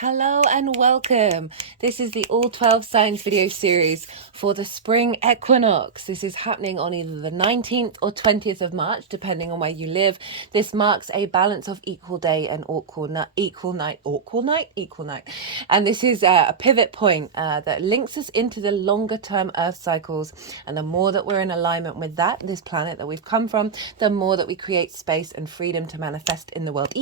Hello and welcome. This is the All 12 Signs video series for the Spring Equinox. This is happening on either the 19th or 20th of March, depending on where you live. This marks a balance of equal day and equal night. And this is a pivot point that links us into the longer term Earth cycles. And the more that we're in alignment with that, this planet that we've come from, the more that we create space and freedom to manifest in the world.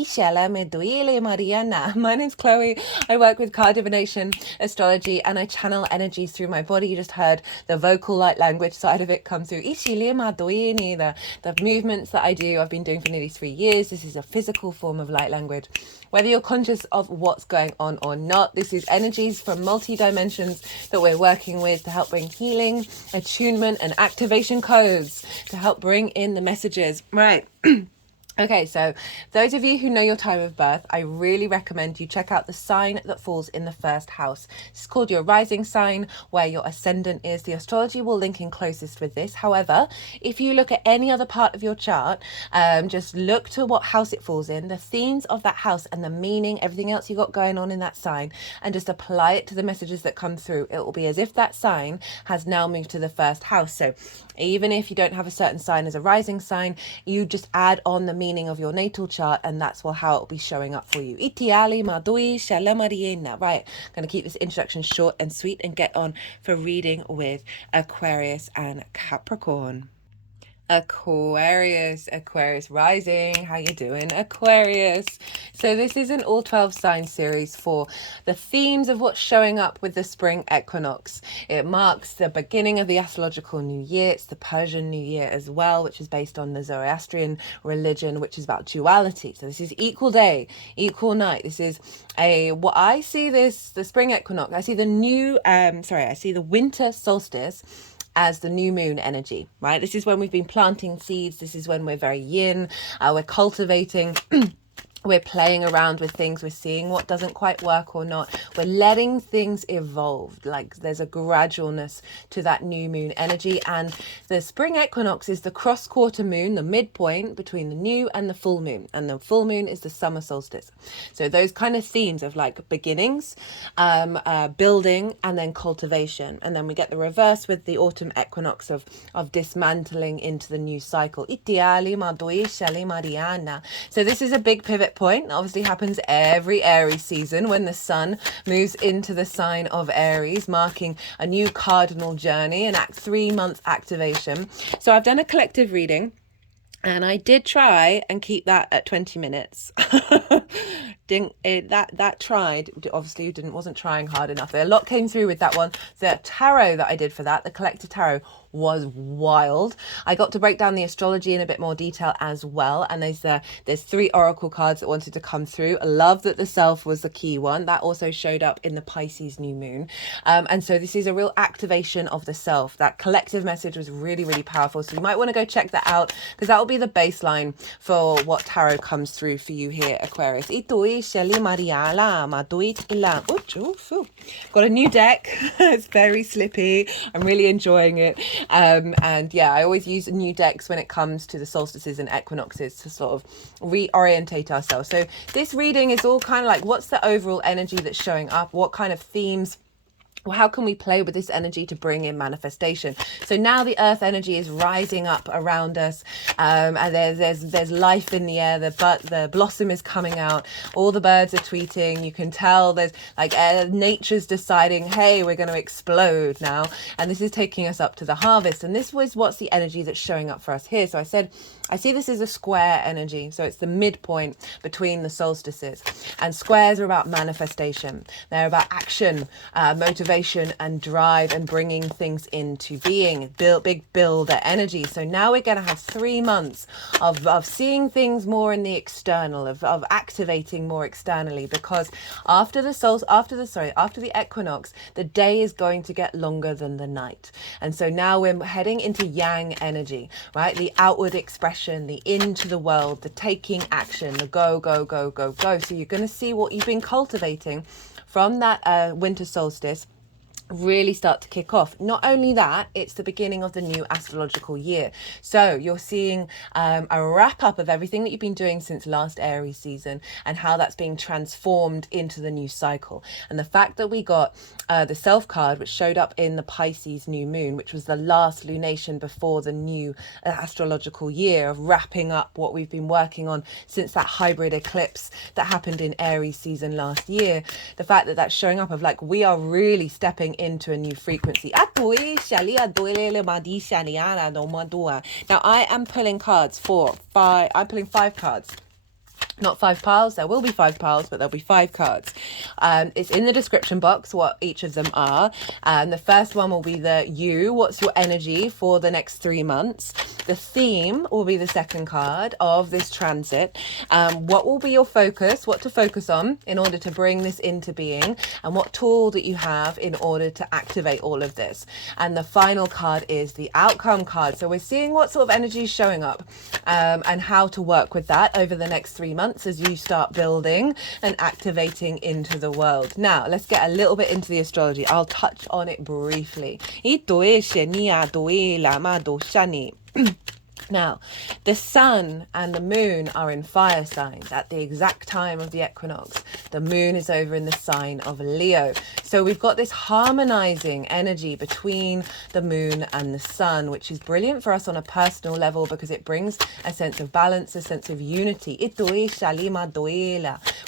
My name's Chloe. I work with card divination, astrology, and I channel energies through my body. You just heard the vocal light language side of it come through. The movements that I do, I've been doing for nearly 3 years. This is a physical form of light language. Whether you're conscious of what's going on or not, this is energies from multi-dimensions that we're working with to help bring healing, attunement, and activation codes to help bring in the messages. Right. Okay, so those of you who know your time of birth, I really recommend you check out the sign that falls in the first house. It's called your rising sign, where your ascendant is. The astrology will link in closest with this. However, if you look at any other part of your chart, just look to what house it falls in, the themes of that house and the meaning, everything else you got going on in that sign, and just apply it to the messages that come through. It will be as if that sign has now moved to the first house. So even if you don't have a certain sign as a rising sign, you just add on the meaning of your natal chart, and that's how it will be showing up for you. Right, I'm going to keep this introduction short and sweet and get on for reading with Aquarius and Capricorn. Aquarius rising, how you doing, Aquarius? So this is an all 12 sign series for the themes of what's showing up with the spring equinox. It marks the beginning of the astrological new year. It's the Persian new year as well, which is based on the Zoroastrian religion, which is about duality. So this is equal day, equal night. This is what I see the spring equinox, I see the winter solstice as the new moon energy, right? This is when we've been planting seeds. This is when we're very yin. We're cultivating. We're playing around with things. We're seeing what doesn't quite work or not. We're letting things evolve. Like there's a gradualness to that new moon energy. And the spring equinox is the cross quarter moon, the midpoint between the new and the full moon. And the full moon is the summer solstice. So those kind of themes of like beginnings, building, and then cultivation. And then we get the reverse with the autumn equinox of dismantling into the new cycle. So this is a big pivot point. Obviously happens every Aries season when the sun moves into the sign of Aries, marking a new cardinal journey, an 3-month activation. So I've done a collective reading, and I did try and keep that at 20 minutes. Wasn't trying hard enough. A lot came through with that one. The tarot that I did for that, the collective tarot, was wild. I got to break down the astrology in a bit more detail as well, and there's 3 oracle cards that wanted to come through. I love that the self was the key one. That also showed up in the Pisces new moon, and so this is a real activation of the self. That collective message was really, really powerful, so you might want to go check that out, because that will be the baseline for what tarot comes through for you here, Aquarius. Got a new deck. It's very slippy. I'm really enjoying it. And yeah, I always use new decks when it comes to the solstices and equinoxes to sort of reorientate ourselves. So this reading is all kind of like, what's the overall energy that's showing up? What kind of themes? Well, how can we play with this energy to bring in manifestation? So now the earth energy is rising up around us, and there's life in the air. The blossom is coming out. All the birds are tweeting. You can tell there's like nature's deciding, hey, we're going to explode now. And this is taking us up to the harvest. And this was what's the energy that's showing up for us here. So I said, I see this as a square energy. So it's the midpoint between the solstices. And squares are about manifestation. They're about action, motivation, and drive, and bringing things into being. Big builder energy. So now we're going to have 3 months of seeing things more in the external, of activating more externally, because after the equinox, the day is going to get longer than the night. And so now we're heading into yang energy, right? The outward expression, the into the world, the taking action, the go, go, go, go, go. So you're going to see what you've been cultivating from that winter solstice really start to kick off. Not only that, it's the beginning of the new astrological year. So you're seeing a wrap up of everything that you've been doing since last Aries season and how that's being transformed into the new cycle. And the fact that we got the self card, which showed up in the Pisces new moon, which was the last lunation before the new astrological year, of wrapping up what we've been working on since that hybrid eclipse that happened in Aries season last year. The fact that that's showing up of like, we are really stepping into a new frequency. Now I am pulling cards for five. I'm pulling 5 cards. Not 5 piles, there will be 5 piles, but there'll be 5 cards. It's in the description box what each of them are. The first one will be what's your energy for the next 3 months. The theme will be the second card of this transit. What will be your focus, what to focus on in order to bring this into being, and what tool that you have in order to activate all of this. And the final card is the outcome card. So we're seeing what sort of energy is showing up and how to work with that over the next 3 months as you start building and activating into the world. Now, let's get a little bit into the astrology. I'll touch on it briefly. Now, the sun and the moon are in fire signs at the exact time of the equinox. The moon is over in the sign of Leo. So we've got this harmonizing energy between the moon and the sun, which is brilliant for us on a personal level because it brings a sense of balance, a sense of unity.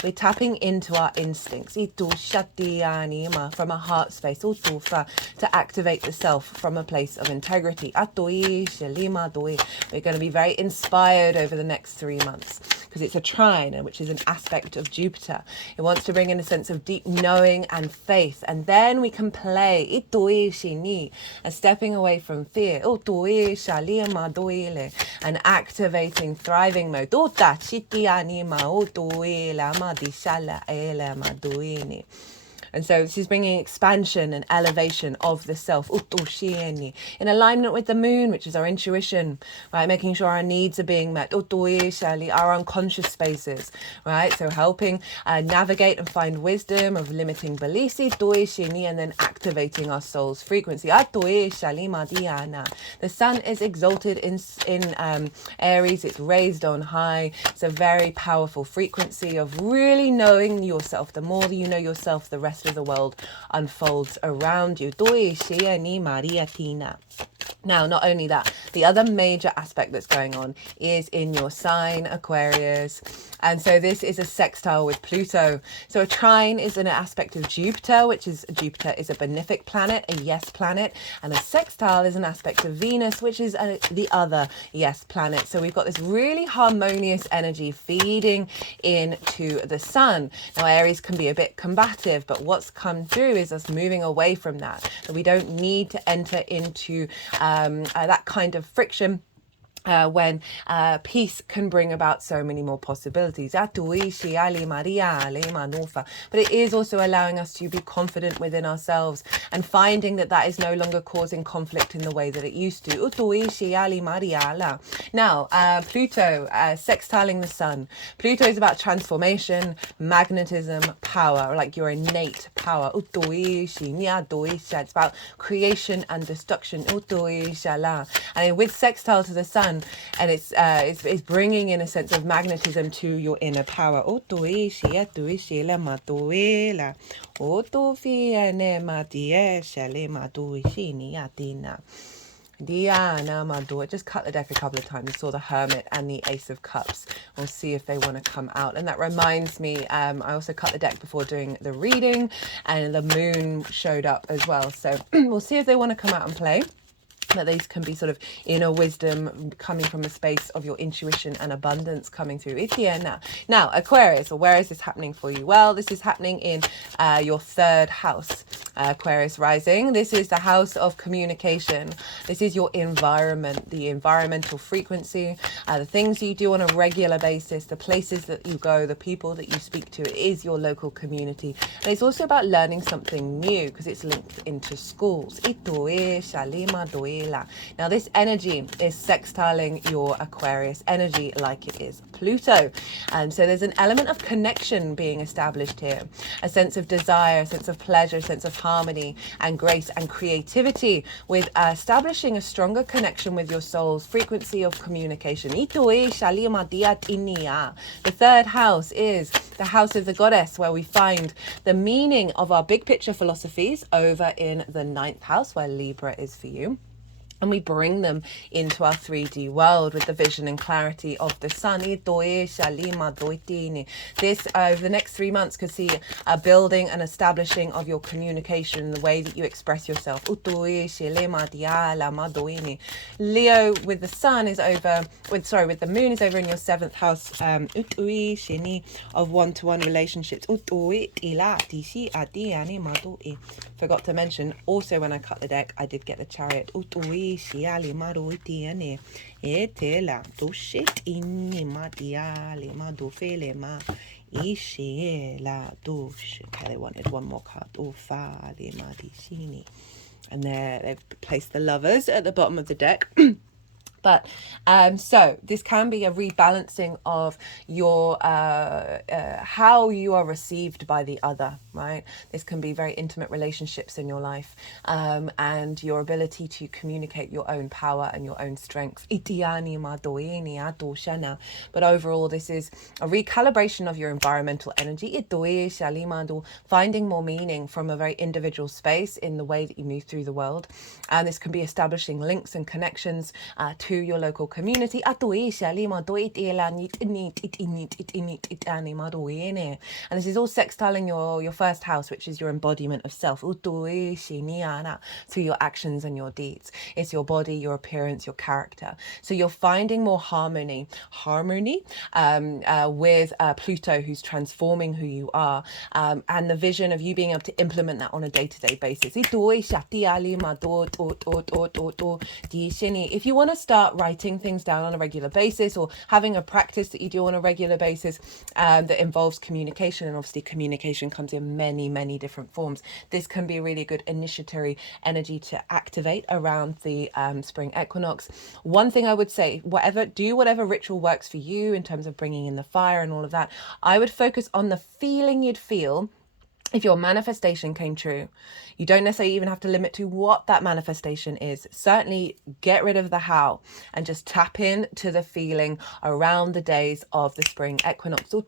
We're tapping into our instincts from a heart space to activate the self from a place of integrity. We're going to be very inspired over the next 3 months because it's a trine, which is an aspect of Jupiter. It wants to bring in a sense of deep knowing and faith. And then we can play and stepping away from fear and activating thriving mode. And so this is bringing expansion and elevation of the self in alignment with the moon, which is our intuition, right? Making sure our needs are being met, our unconscious spaces, right? So helping navigate and find wisdom of limiting beliefs, and then activating our soul's frequency. The sun is exalted in Aries. It's raised on high. It's a very powerful frequency of really knowing yourself. The more that you know yourself, the rest of the world unfolds around you. Now, not only that, the other major aspect that's going on is in your sign, Aquarius. And so this is a sextile with Pluto. So a trine is an aspect of Jupiter, Jupiter is a benefic planet, a yes planet. And a sextile is an aspect of Venus, which is the other yes planet. So we've got this really harmonious energy feeding into the sun. Now, Aries can be a bit combative, but what's come through is us moving away from that. That we don't need to enter into that kind of friction when peace can bring about so many more possibilities. But it is also allowing us to be confident within ourselves and finding that that is no longer causing conflict in the way that it used to. Now, Pluto sextiling the sun. Pluto is about transformation, magnetism, power, like your innate power. It's about creation and destruction. And with sextile to the sun, and it's bringing in a sense of magnetism to your inner power. Just cut the deck a couple of times. I saw the Hermit and the Ace of Cups. We'll see if they want to come out. And that reminds me, I also cut the deck before doing the reading, and the moon showed up as well. So we'll see if they want to come out and play. That these can be sort of inner wisdom coming from a space of your intuition and abundance coming through. It's here now. Now, Aquarius, or where is this happening for you? Well, this is happening in your 3rd house, Aquarius rising. This is the house of communication. This is your environment, the environmental frequency, the things you do on a regular basis, the places that you go, the people that you speak to. It is your local community. And it's also about learning something new because it's linked into schools. Now, this energy is sextiling your Aquarius energy like it is Pluto. And so there's an element of connection being established here, a sense of desire, a sense of pleasure, a sense of harmony and grace and creativity, with establishing a stronger connection with your soul's frequency of communication. The third house is the house of the goddess, where we find the meaning of our big picture philosophies over in the ninth house, where Libra is for you. And we bring them into our 3D world with the vision and clarity of the sun. This, over the next 3 months, could see a building and establishing of your communication, the way that you express yourself. Leo with the sun is over, with the moon is over in your 7th house of one-to-one relationships. Forgot to mention, also when I cut the deck, I did get the Chariot. Okay, they wanted one more card. And there they've placed the Lovers at the bottom of the deck. But so this can be a rebalancing of your how you are received by the other, right? This can be very intimate relationships in your life, and your ability to communicate your own power and your own strength. But overall, this is a recalibration of your environmental energy, finding more meaning from a very individual space in the way that you move through the world. And this can be establishing links and connections to your local community. And this is all sextiling your first house, which is your embodiment of self, through your actions and your deeds. It's your body, your appearance, your character. So you're finding more harmony with Pluto, who's transforming who you are, and the vision of you being able to implement that on a day-to-day basis. If you want to start writing things down on a regular basis, or having a practice that you do on a regular basis that involves communication, and obviously communication comes in many different forms, this can be a really good initiatory energy to activate around the spring equinox. One thing I would say, do whatever ritual works for you in terms of bringing in the fire and all of that. I would focus on the feeling you'd feel if your manifestation came true. You don't necessarily even have to limit to what that manifestation is. Certainly get rid of the how and just tap in to the feeling around the days of the spring equinox. I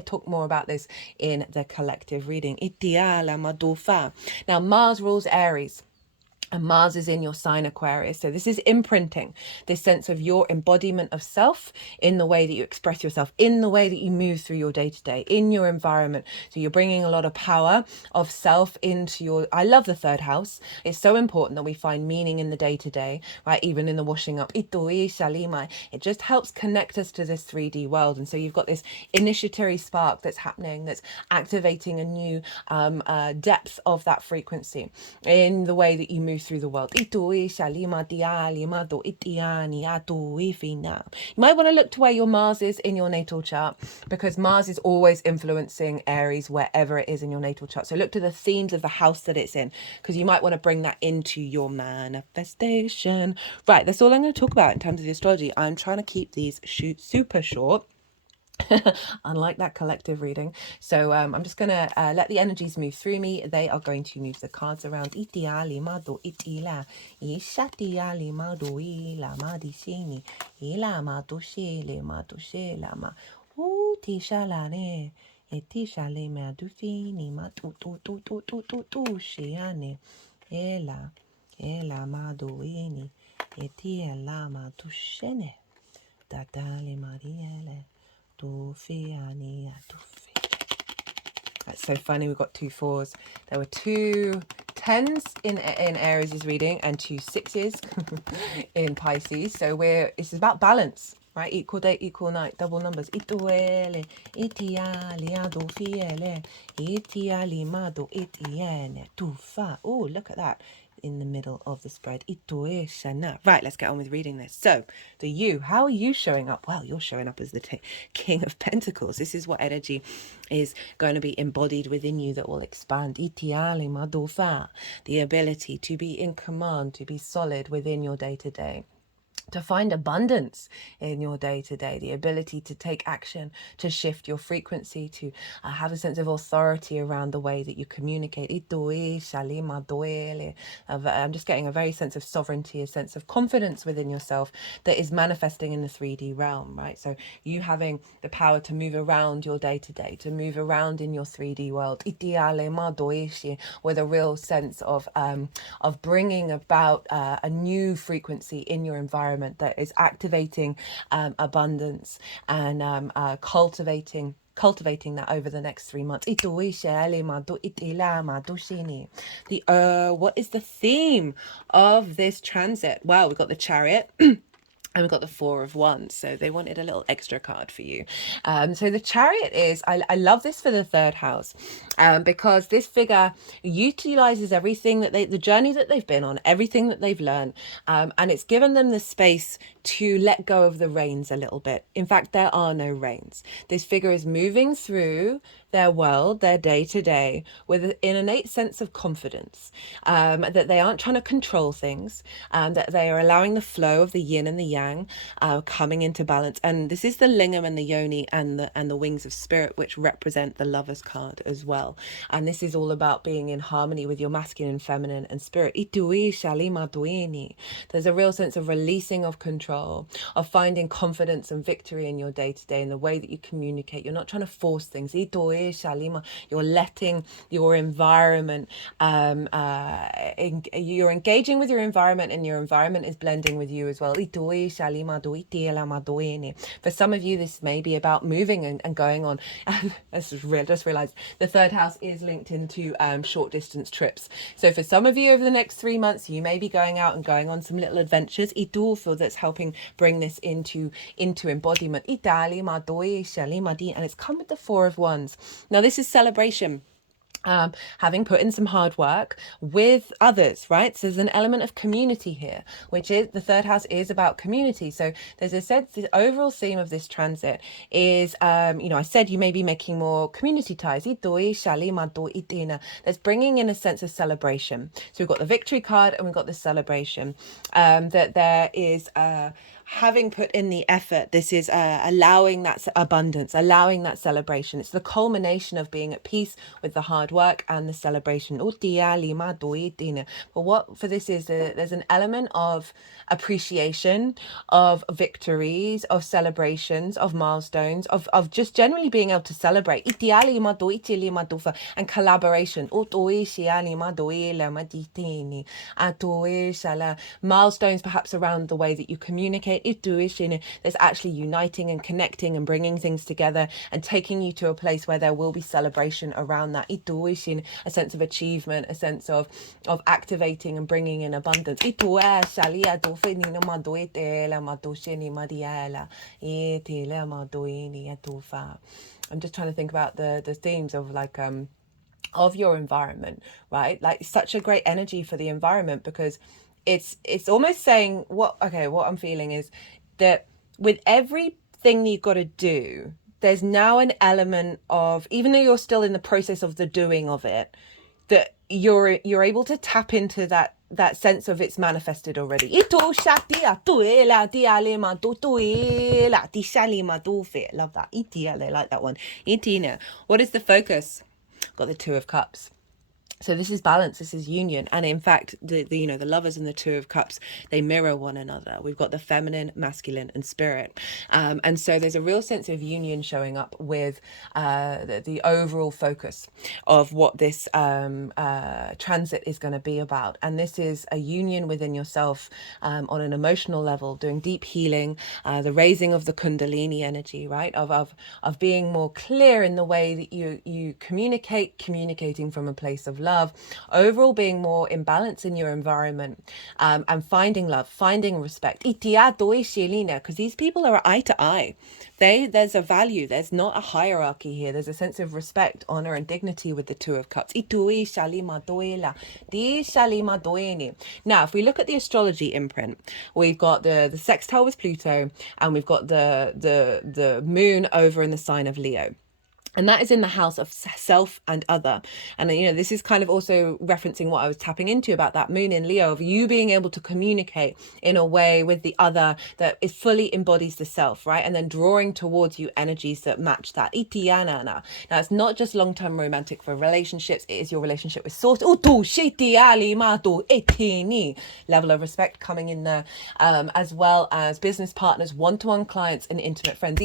talk more about this in the collective reading. Now, Mars rules Aries. And Mars is in your sign Aquarius. So this is imprinting, this sense of your embodiment of self in the way that you express yourself, in the way that you move through your day-to-day, in your environment. So you're bringing a lot of power of self into your... I love the third house. It's so important that we find meaning in the day-to-day, right? Even in the washing up. It just helps connect us to this 3D world. And so you've got this initiatory spark that's happening, that's activating a new depth of that frequency in the way that you move through the world. You might want to look to where your Mars is in your natal chart, because Mars is always influencing Aries wherever it is in your natal chart. So look to the themes of the house that it's in, because you might want to bring that into your manifestation. Right, that's all I'm going to talk about in terms of the astrology. I'm trying to keep these super short. Unlike that collective reading. So I'm just going to let the energies move through me. They are going to move the cards around. That's so funny. We've got 2 4s. There were 2 10s in Aries' reading and 2 6s in Pisces. So this is about balance, right? Equal day, equal night, double numbers. Oh, look at that. In the middle of the spread. Right, let's get on with reading this. So, how are you showing up? Well, you're showing up as the King of Pentacles. This is what energy is going to be embodied within you that will expand. The ability to be in command, to be solid within your day-to-day. to find abundance in your day-to-day, the ability to take action, to shift your frequency, to have a sense of authority around the way that you communicate. I'm just getting a very sense of sovereignty, a sense of confidence within yourself that is manifesting in the 3D realm, right? So you having the power to move around your day-to-day, to move around in your 3D world, with a real sense of bringing about a new frequency in your environment that is activating abundance and cultivating that over the next 3 months. What is the theme of this transit? Well, we've got the Chariot. And we've got the Four of Wands, so they wanted a little extra card for you. So the Chariot is, I love this for the third house, because this figure utilizes everything that the journey that they've been on, everything that they've learned, and it's given them the space to let go of the reins a little bit. In fact, there are no reins. This figure is moving through their world, their day-to-day, with an innate sense of confidence, that they aren't trying to control things, that they are allowing the flow of the yin and the yang coming into balance. And this is the lingam and the yoni and the wings of spirit, which represent the Lover's card as well. And this is all about being in harmony with your masculine, feminine, and spirit. There's a real sense of releasing of control, of finding confidence and victory in your day-to-day, in the way that you communicate. You're not trying to force things. You're letting your environment, you're engaging with your environment, and your environment is blending with you as well. For some of you, this may be about moving and going on. I just realized the third house is linked into short distance trips. So for some of you over the next 3 months, you may be going out and going on some little adventures. That's helping bring this into embodiment. And it's come with the Four of Wands. Now this is celebration. Having put in some hard work with others, right? So there's an element of community here, which is the third house is about community. So there's a sense, the overall theme of this transit is, I said you may be making more community ties. There's bringing in a sense of celebration. So we've got the victory card and we've got the celebration, that there is having put in the effort. This is allowing that abundance, allowing that celebration. It's the culmination of being at peace with the hard work and the celebration. But what for this is, there's an element of appreciation, of victories, of celebrations, of milestones, of just generally being able to celebrate, and collaboration. Milestones perhaps around the way that you communicate. There's actually uniting and connecting and bringing things together and taking you to a place where there will be celebration around that. A sense of achievement, a sense of activating and bringing in abundance. I'm just trying to think about the themes of of your environment, right? Like such a great energy for the environment, because it's almost saying what I'm feeling is that with everything that you've got to do, there's now an element of, even though you're still in the process of the doing of it, that you're able to tap into that sense of it's manifested already. Love that. I like that one. What is the focus? Got the Two of Cups. So this is balance, this is union. And in fact, the Lovers and the Two of Cups, they mirror one another. We've got the feminine, masculine, and spirit. And so there's a real sense of union showing up with the overall focus of what this transit is going to be about. And this is a union within yourself on an emotional level, doing deep healing, the raising of the Kundalini energy, right? Of being more clear in the way that you communicating from a place of love, overall being more in balance in your environment, and finding love, finding respect, because these people are eye to eye. There's a value, there's not a hierarchy here, there's a sense of respect, honor, and dignity with the Two of Cups. Now if we look at the astrology imprint, we've got the sextile with Pluto, and we've got the moon over in the sign of Leo. And that is in the house of self and other. And, you know, this is kind of also referencing what I was tapping into about that moon in Leo, of you being able to communicate in a way with the other that is fully embodies the self, right? And then drawing towards you energies that match that. Itiana. Now, it's not just long-term romantic for relationships. It is your relationship with source. Level of respect coming in there, as well as business partners, one-to-one clients, and intimate friends.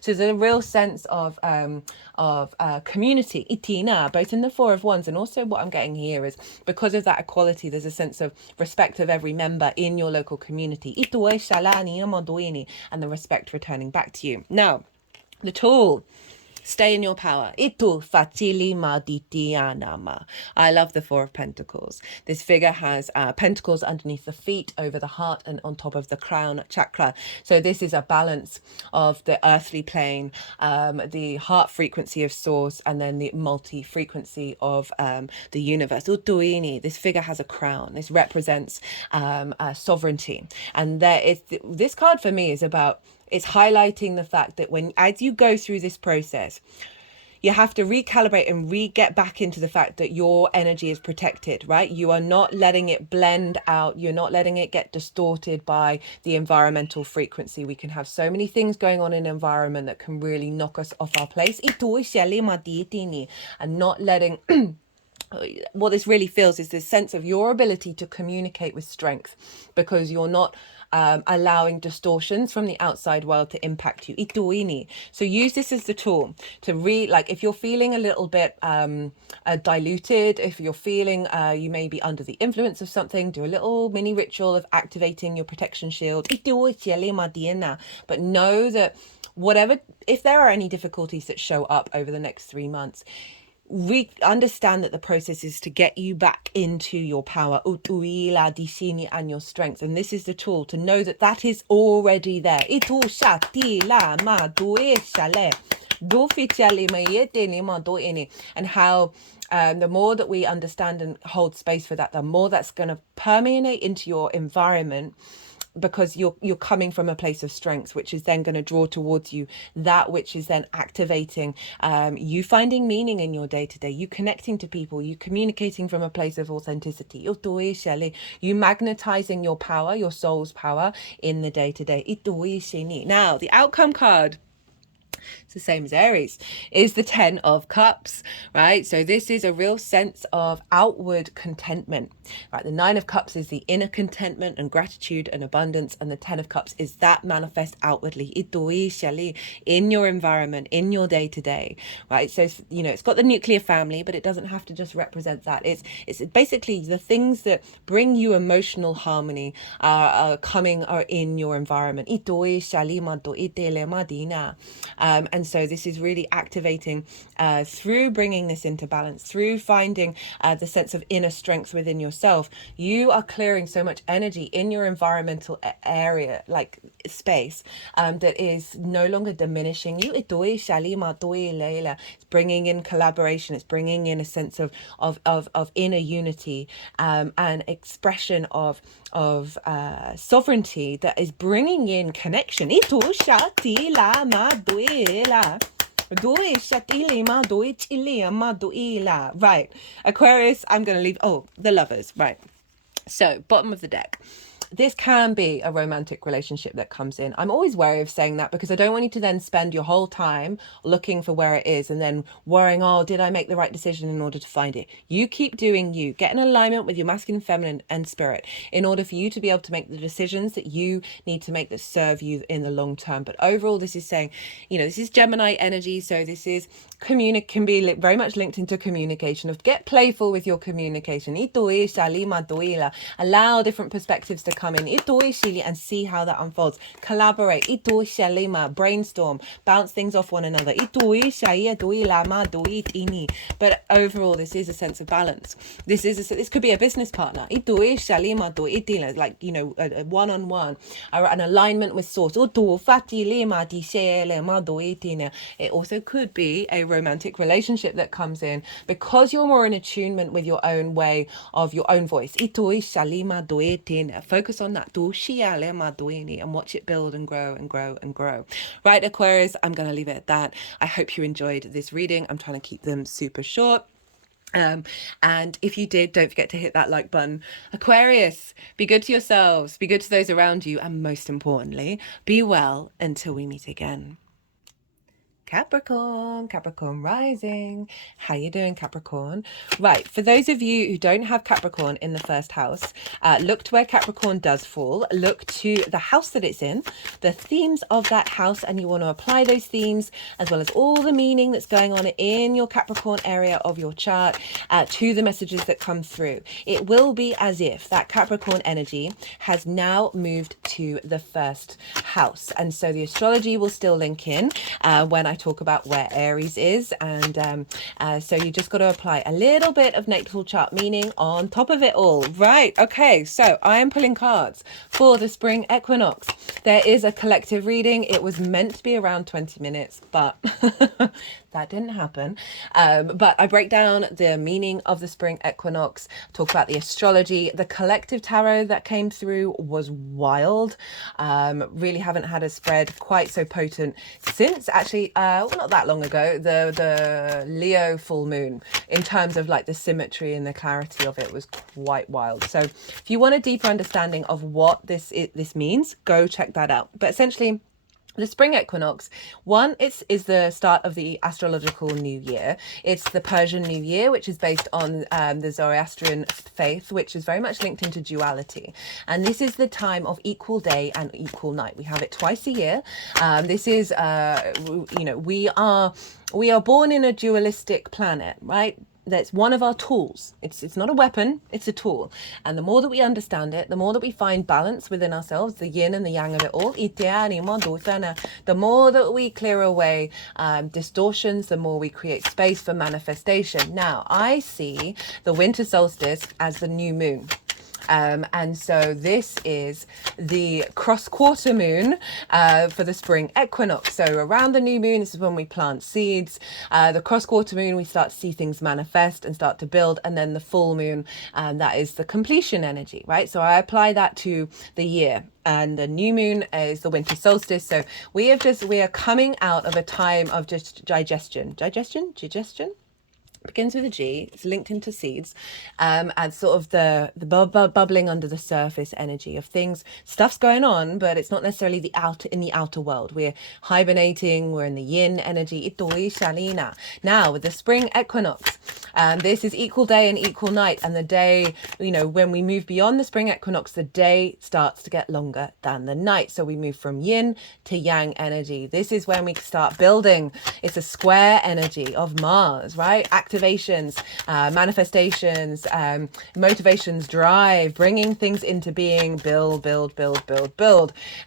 So there's a real sense of community, itina, both in the Four of Wands, and also what I'm getting here is because of that equality, there's a sense of respect of every member in your local community, and the respect returning back to you. Now, the tool. Stay in your power. Itu fatili maditianama. I love the Four of Pentacles. This figure has pentacles underneath the feet, over the heart, and on top of the crown chakra. So this is a balance of the earthly plane, the heart frequency of source, and then the multi-frequency of the universe. Utuini. This figure has a crown. This represents sovereignty. And this card for me is about, it's highlighting the fact that as you go through this process, you have to recalibrate and get back into the fact that your energy is protected, right? You are not letting it blend out. You're not letting it get distorted by the environmental frequency. We can have so many things going on in the environment that can really knock us off our place. And not letting... what this really feels is this sense of your ability to communicate with strength, because you're not allowing distortions from the outside world to impact you. Ituini. So use this as the tool to like if you're feeling a little bit diluted, if you're feeling you may be under the influence of something, do a little mini ritual of activating your protection shield. But know that if there are any difficulties that show up over the next 3 months, understand that the process is to get you back into your power and your strength, and this is the tool to know that that is already there. And how the more that we understand and hold space for that, the more that's going to permeate into your environment, because you're coming from a place of strength, which is then going to draw towards you that which is then activating you finding meaning in your day-to-day, you connecting to people, you communicating from a place of authenticity, you magnetizing your power, your soul's power in the day-to-day. Now, the outcome card, it's the same as Aries, is the 10 of Cups, right? So this is a real sense of outward contentment, right? The 9 of Cups is the inner contentment and gratitude and abundance, and the 10 of Cups is that manifest outwardly in your environment, in your day-to-day, right? So, you know, it's got the nuclear family, but it doesn't have to just represent that. It's basically the things that bring you emotional harmony are in your environment. And so this is really activating through bringing this into balance, through finding the sense of inner strength within yourself. You are clearing so much energy in your environmental area, like space, that is no longer diminishing you. It's bringing in collaboration. It's bringing in a sense of inner unity, and expression of sovereignty that is bringing in connection. Right, Aquarius, I'm going to leave. Oh, the Lovers, right. So, bottom of the deck. This can be a romantic relationship that comes in. I'm always wary of saying that, because I don't want you to then spend your whole time looking for where it is and then worrying, oh, did I make the right decision in order to find it? You keep doing you. Get in alignment with your masculine, feminine, and spirit in order for you to be able to make the decisions that you need to make that serve you in the long term. But overall, this is saying, you know, this is Gemini energy. So this is can be very much linked into communication, of get playful with your communication. Allow different perspectives to come in and see how that unfolds. Collaborate, brainstorm, bounce things off one another. But overall, this is a sense of balance. This could be a business partner, like, you know, a one-on-one, an alignment with source. It also could be a romantic relationship that comes in because you're more in attunement with your own way of your own voice. Focus focus on that and watch it build and grow and grow and grow. Right, Aquarius, I'm going to leave it at that. I hope you enjoyed this reading. I'm trying to keep them super short. And if you did, don't forget to hit that like button. Aquarius, be good to yourselves, be good to those around you, and most importantly, be well until we meet again. Capricorn rising. How you doing, Capricorn? Right, for those of you who don't have Capricorn in the first house, look to where Capricorn does fall. Look to the house that it's in, the themes of that house, and you want to apply those themes as well as all the meaning that's going on in your Capricorn area of your chart to the messages that come through. It will be as if that Capricorn energy has now moved to the first house, and so the astrology will still link in when I talk about where Aries is, and so you just got to apply a little bit of natal chart meaning on top of it all. Right, okay, so I am pulling cards for the spring equinox. There is a collective reading. It was meant to be around 20 minutes, but that didn't happen. But I break down the meaning of the spring equinox, talk about the astrology. The collective tarot that came through was wild. Really haven't had a spread quite so potent since actually, well, not that long ago, the Leo full moon, in terms of like the symmetry and the clarity of it was quite wild. So if you want a deeper understanding of what this means, go check that out. But essentially, the spring equinox, one, is the start of the astrological new year. It's the Persian New Year, which is based on the Zoroastrian faith, which is very much linked into duality. And this is the time of equal day and equal night. We have it twice a year. This is, we are born in a dualistic planet, right? That's one of our tools. It's not a weapon, it's a tool. And the more that we understand it, the more that we find balance within ourselves, the yin and the yang of it all, the more that we clear away distortions, the more we create space for manifestation. Now, I see the winter solstice as the new moon. And so this is the cross quarter moon for the spring equinox. So around the new moon, this is when we plant seeds. The cross quarter moon, we start to see things manifest and start to build. And then the full moon, that is the completion energy, right? So I apply that to the year. And the new moon is the winter solstice. So we are coming out of a time of just digestion. Begins with a G. It's linked into seeds, and sort of the bubbling under the surface energy of things. Stuff's going on, but it's not necessarily in the outer world. We're hibernating. We're in the yin energy. Now with the spring equinox, this is equal day and equal night, and the day, when we move beyond the spring equinox, the day starts to get longer than the night. So we move from yin to yang energy. This is when we start building. It's a square energy of Mars, right? Activations, manifestations, motivations, drive, bringing things into being, build.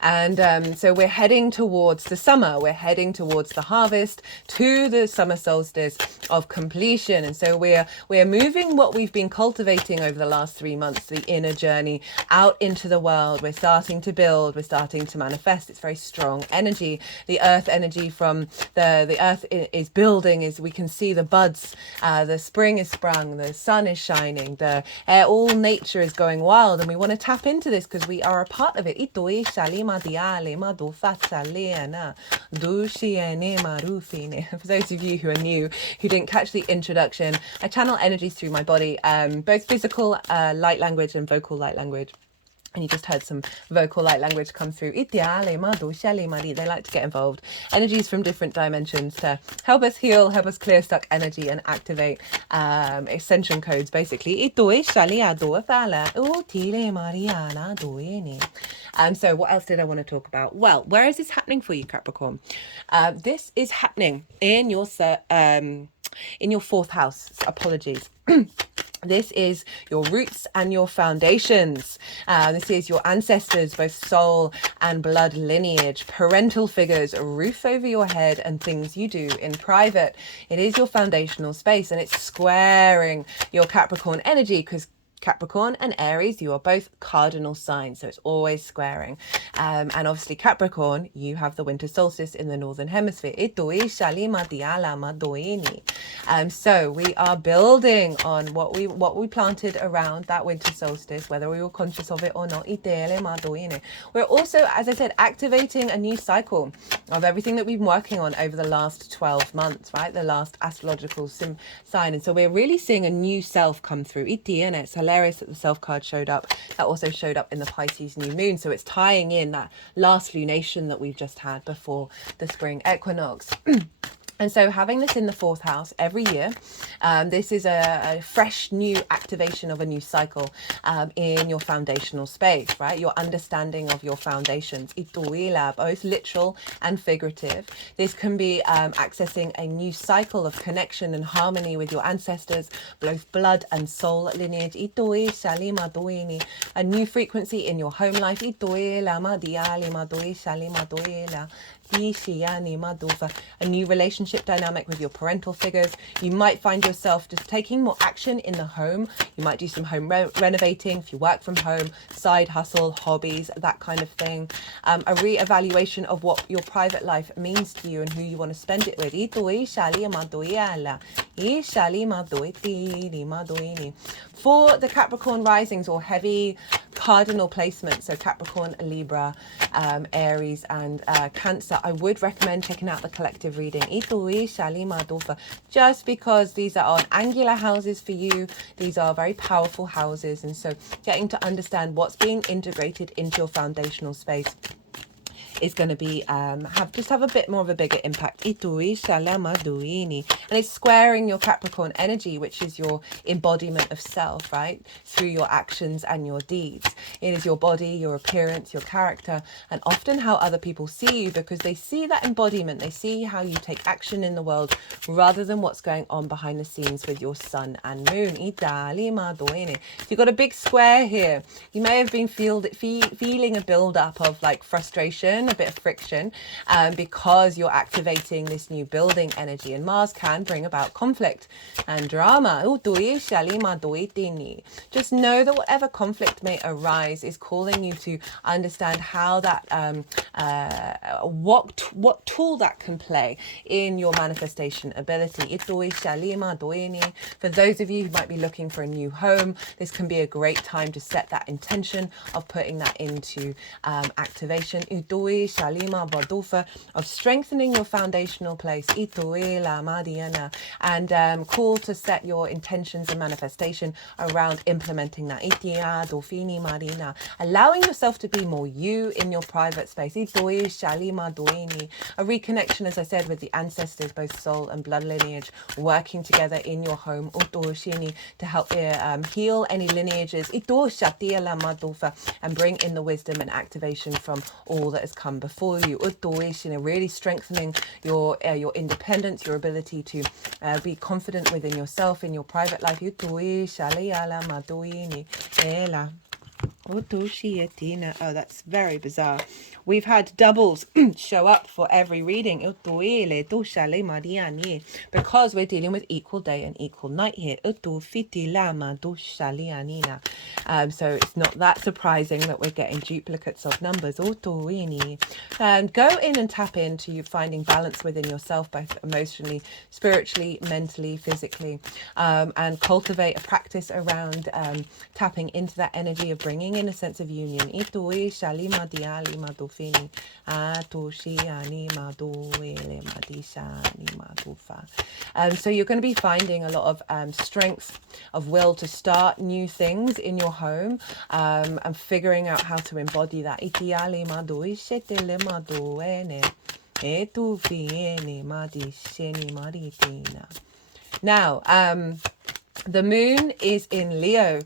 And so we're heading towards the summer. We're heading towards the harvest, to the summer solstice of completion. And so we're moving what we've been cultivating over the last 3 months, the inner journey, out into the world. We're starting to build. We're starting to manifest. It's very strong energy. The earth energy from the earth is building, is we can see the buds. The spring is sprung, the sun is shining, all nature is going wild, and we want to tap into this because we are a part of it. For those of you who are new, who didn't catch the introduction, I channel energies through my body, both physical light language and vocal light language. And you just heard some vocal light language come through. They like to get involved. Energies from different dimensions to help us heal, help us clear stuck energy and activate ascension codes, basically. So what else did I want to talk about? Well, where is this happening for you, Capricorn? This is happening in your fourth house. Apologies. This is your roots and your foundations. This is your ancestors, both soul and blood lineage, parental figures, a roof over your head, and things you do in private. It is your foundational space, and it's squaring your Capricorn energy, because Capricorn and Aries, you are both cardinal signs, so it's always squaring. And obviously Capricorn, you have the winter solstice in the northern hemisphere. So we are building on what we planted around that winter solstice, whether we were conscious of it or not. We're also, as I said, activating a new cycle of everything that we've been working on over the last 12 months, right? The last astrological sign. And so we're really seeing a new self come through. And it's hilarious that the self card showed up. That also showed up in the Pisces new moon. So it's tying in that last lunation that we've just had before the spring equinox. And so having this in the fourth house every year, this is a fresh new activation of a new cycle in your foundational space, right? Your understanding of your foundations, ituila, both literal and figurative. This can be accessing a new cycle of connection and harmony with your ancestors, both blood and soul lineage. Itui shalima doini, a new frequency in your home life. Ituila madiali madoi shalima doila. A new relationship dynamic with your parental figures. You might find yourself just taking more action in the home. You might do some home renovating if you work from home, side hustle, hobbies, that kind of thing. A re-evaluation of what your private life means to you and who you want to spend it with. For the Capricorn risings or heavy cardinal placements, so Capricorn, Libra, Aries and Cancer, I would recommend checking out the collective reading just because these are on angular houses for you. These are very powerful houses, and so getting to understand what's being integrated into your foundational space is going to be have a bit more of a bigger impact. And it's squaring your Capricorn energy, which is your embodiment of self, right? Through your actions and your deeds. It is your body, your appearance, your character, and often how other people see you, because they see that embodiment. They see how you take action in the world rather than what's going on behind the scenes with your sun and moon. If you've got a big square here, you may have been feeling a build-up of like frustration, a bit of friction, because you're activating this new building energy, and Mars can bring about conflict and drama. Just know that whatever conflict may arise is calling you to understand how that what tool that can play in your manifestation ability. For those of you who might be looking for a new home, this can be a great time to set that intention of putting that into activation. Of strengthening your foundational place, and cool to set your intentions and manifestation around implementing that. Allowing yourself to be more you in your private space. A reconnection, as I said, with the ancestors, both soul and blood lineage, working together in your home to help heal any lineages and bring in the wisdom and activation from all that has come before you. Really strengthening your independence, your ability to be confident within yourself in your private life. Oh, that's very bizarre. We've had doubles show up for every reading because we're dealing with equal day and equal night here. So it's not that surprising that we're getting duplicates of numbers. Go in and tap into you finding balance within yourself, both emotionally, spiritually, mentally, physically, and cultivate a practice around tapping into that energy of bringing in a sense of union. So you're going to be finding a lot of strength of will to start new things in your home, and figuring out how to embody that. Now, the moon is in Leo,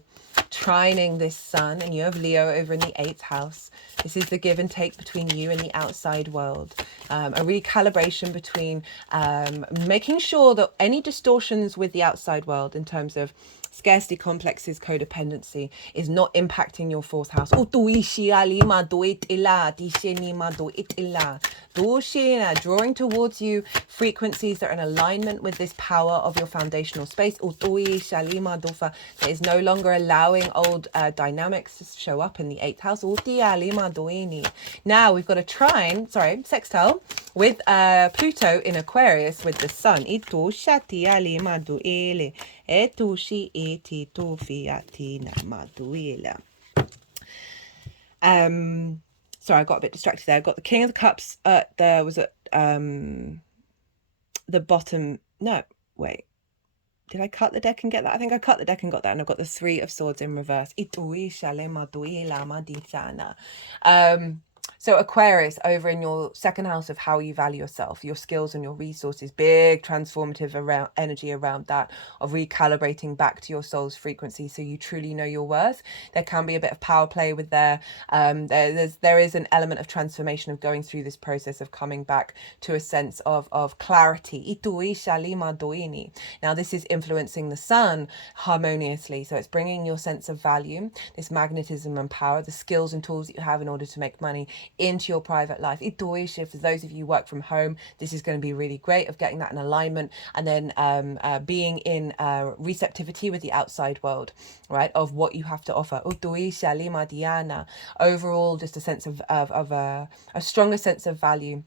trining this sun, and you have Leo over in the 8th house. This is the give and take between you and the outside world. A recalibration between making sure that any distortions with the outside world in terms of scarcity complexes, codependency is not impacting your fourth house. Drawing towards you frequencies that are in alignment with this power of your foundational space. That is no longer allowing old dynamics to show up in the eighth house. Now we've got a trine, sextile with Pluto in Aquarius with the Sun. Sorry, I got a bit distracted there. I've got the King of the Cups. There was at the bottom. No, wait. Did I cut the deck and get that? I think I cut the deck and got that. And I've got the Three of Swords in reverse. So Aquarius, over in your second house of how you value yourself, your skills and your resources, big transformative energy around that, of recalibrating back to your soul's frequency so you truly know your worth. There can be a bit of power play with there is an element of transformation, of going through this process of coming back to a sense of clarity. Now this is influencing the Sun harmoniously, so it's bringing your sense of value, this magnetism and power, the skills and tools that you have in order to make money, into your private life. For those of you who work from home, this is going to be really great, of getting that in alignment, and then being in receptivity with the outside world, right, of what you have to offer. Overall, just a sense of a stronger sense of value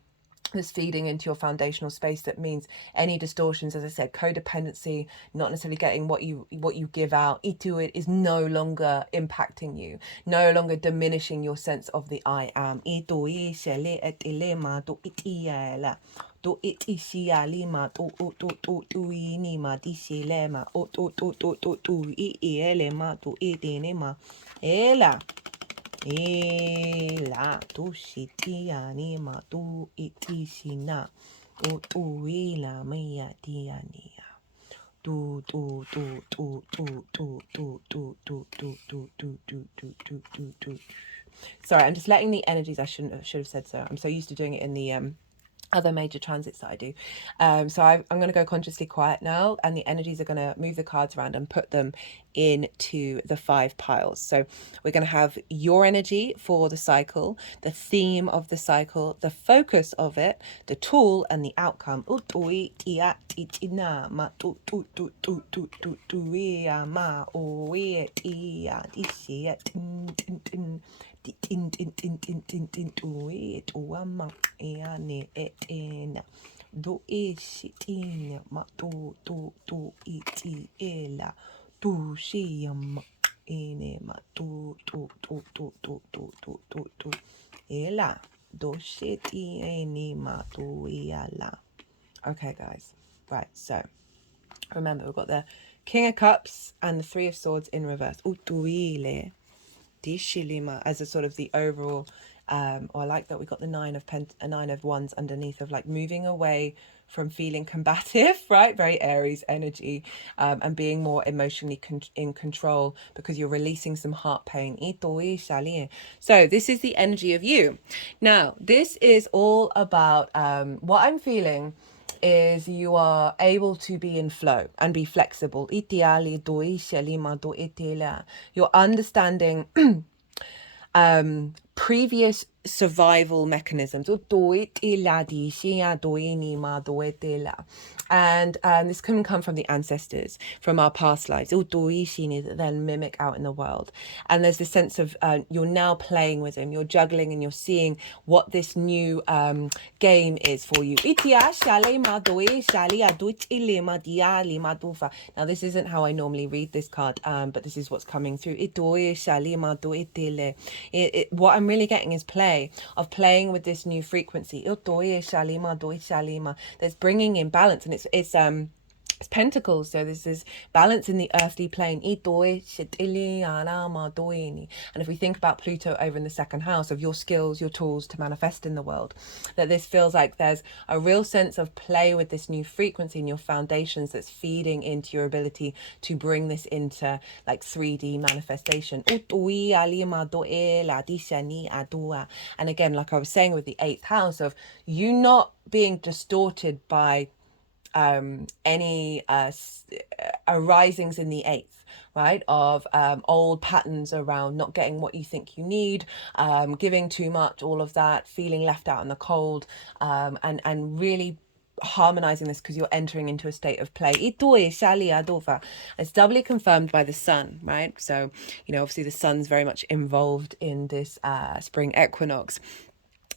that's feeding into your foundational space. That means any distortions, as I said, codependency, not necessarily getting what you give out, it is no longer impacting you, no longer diminishing your sense of the I am. Ela tu shiti anima tu itisina o tu ila mia diania do do do do do do do do do do do do do do do do. Sorry, I'm just letting the energies. I should have said so. I'm so used to doing it in the other major transits that I do. So I'm going to go consciously quiet now, and the energies are going to move the cards around and put them into the 5 piles. So we're going to have your energy for the cycle, the theme of the cycle, the focus of it, the tool, and the outcome. Do ishitina ma tu iti ela tu shiyam ine ma tu ela do shiti ene ma tu iala. Okay, guys, right, so remember we've got the King of Cups and the Three of Swords in reverse. Utuile dishilima as a sort of the overall. Or I like that we got the Nine of Wands underneath, of like moving away from feeling combative, right? Very Aries energy, and being more emotionally in control, because you're releasing some heart pain. So this is the energy of you. Now, this is all about what I'm feeling is you are able to be in flow and be flexible. You're understanding previous survival mechanisms, and this can come from the ancestors, from our past lives, that then mimic out in the world. And there's this sense of you're now playing with them, you're juggling, and you're seeing what this new game is for you. Now this isn't how I normally read this card, but this is what's coming through. What I'm really getting is playing with this new frequency that's bringing in balance, and it's Pentacles, so this is balance in the earthly plane. And if we think about Pluto over in the second house of your skills, your tools to manifest in the world, that this feels like there's a real sense of play with this new frequency in your foundations that's feeding into your ability to bring this into like 3D manifestation. And again, like I was saying with the 8th house, of you not being distorted by any arisings in the eighth, right, of old patterns around not getting what you think you need, giving too much, all of that, feeling left out in the cold, and really harmonizing this because you're entering into a state of play. It's doubly confirmed by the sun, right? So, obviously the sun's very much involved in this spring equinox.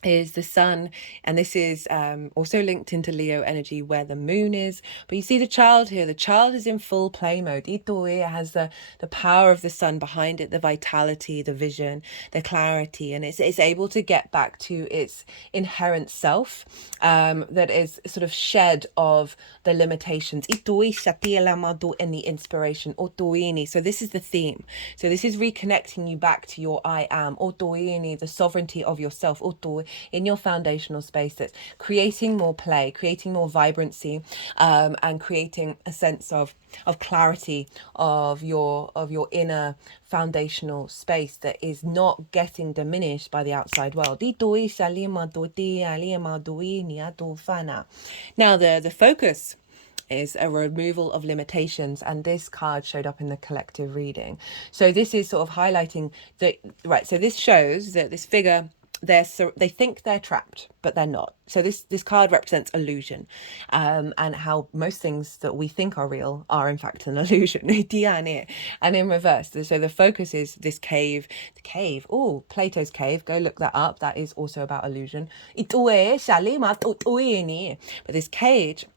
Is the sun, and this is also linked into Leo energy where the moon is. But you see the child here, the child is in full play mode. It has the power of the sun behind it, the vitality, the vision, the clarity, and it's able to get back to its inherent self, that is sort of shed of the limitations and the inspiration. So this is the theme. So this is reconnecting you back to your I am, the sovereignty of yourself, in your foundational space, that's creating more play, creating more vibrancy, and creating a sense of clarity of your inner foundational space that is not getting diminished by the outside world. Now the focus is a removal of limitations, and this card showed up in the collective reading. So this is sort of highlighting that, right, so this shows that this figure, they think they're trapped, but they're not. So this card represents illusion, and how most things that we think are real are in fact an illusion. And in reverse, so the focus is this cave, Plato's cave, go look that up, that is also about illusion. But this cage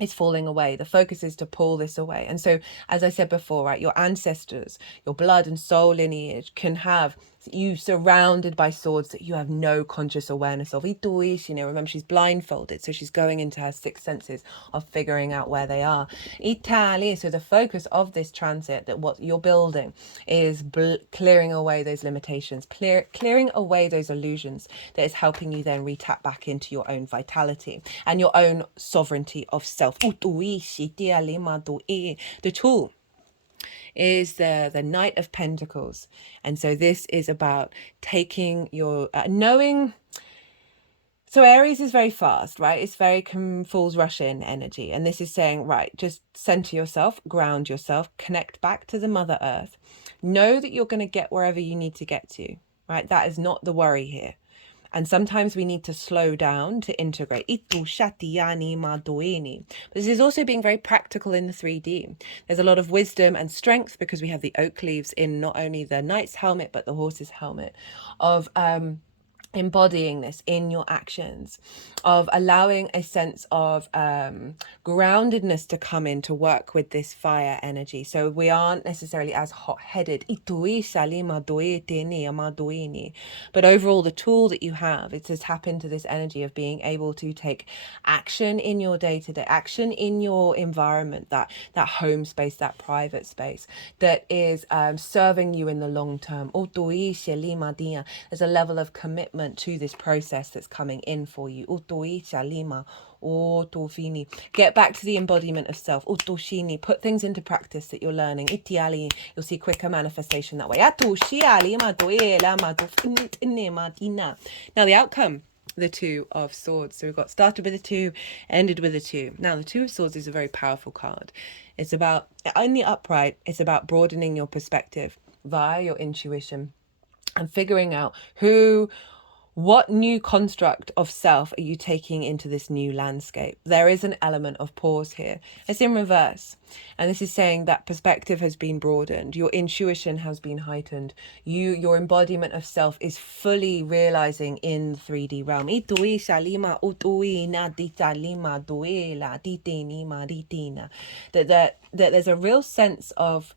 is falling away. The focus is to pull this away. And so, as I said before, right, your ancestors, your blood and soul lineage can have you surrounded by swords that you have no conscious awareness of. Remember, she's blindfolded, so she's going into her sixth senses of figuring out where they are. So the focus of this transit, that what you're building is clearing away those limitations, clearing away those illusions, that is helping you then re-tap back into your own vitality and your own sovereignty of self. The tool is the Knight of Pentacles. And so this is about taking your knowing. So Aries is very fast, right? It's very Fool's Rush in energy. And this is saying, right, just center yourself, ground yourself, connect back to the Mother Earth. Know that you're going to get wherever you need to get to, right? That is not the worry here. And sometimes we need to slow down to integrate. But this is also being very practical in the 3D. There's a lot of wisdom and strength because we have the oak leaves in not only the knight's helmet, but the horse's helmet, of embodying this in your actions, of allowing a sense of groundedness to come in to work with this fire energy. So we aren't necessarily as hot-headed, but overall the tool that you have is to tap into this energy of being able to take action in your day-to-day, action in your environment, that home space, that private space that is serving you in the long term. There's a level of commitment to this process that's coming in for you. Get back to the embodiment of self. Put things into practice that you're learning. You'll see quicker manifestation that way. Now the outcome, the Two of Swords. So we've got started with the 2, ended with the 2. Now the 2 of Swords is a very powerful card. It's about, in the upright, it's about broadening your perspective via your intuition and figuring out what new construct of self are you taking into this new landscape. There is an element of pause here. It's in reverse. And this is saying that perspective has been broadened. Your intuition has been heightened. Your embodiment of self is fully realizing in the 3D realm. That there's a real sense of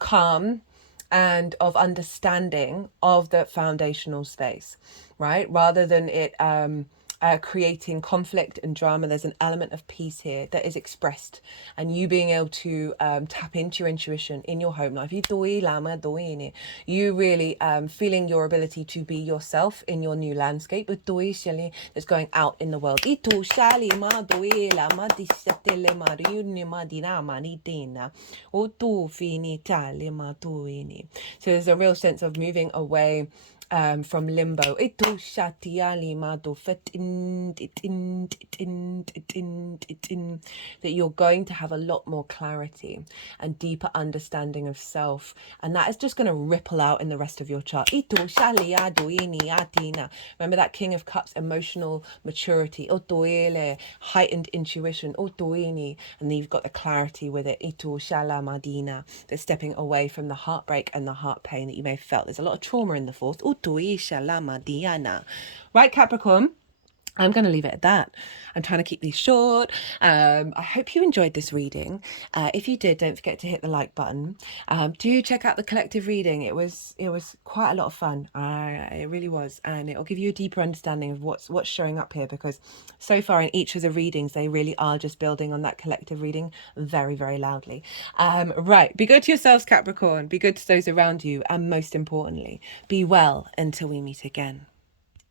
calm and of understanding of the foundational space, right? Rather than it creating conflict and drama, there's an element of peace here that is expressed, and you being able to tap into your intuition in your home life. You really feeling your ability to be yourself in your new landscape that's going out in the world. So there's a real sense of moving away from limbo. That you're going to have a lot more clarity and deeper understanding of self, and that is just going to ripple out in the rest of your chart. Remember that King of Cups, emotional maturity, heightened intuition, and then you've got the clarity with it. That's stepping away from the heartbreak and the heart pain that you may have felt. There's a lot of trauma in the fourth. Right, Capricorn? I'm going to leave it at that. I'm trying to keep these short. I hope you enjoyed this reading. If you did, don't forget to hit the like button. Do check out the collective reading. It was quite a lot of fun. It really was, and it'll give you a deeper understanding of what's showing up here, because so far in each of the readings, they really are just building on that collective reading very, very loudly. Right, be good to yourselves, Capricorn. Be good to those around you, and most importantly, be well until we meet again.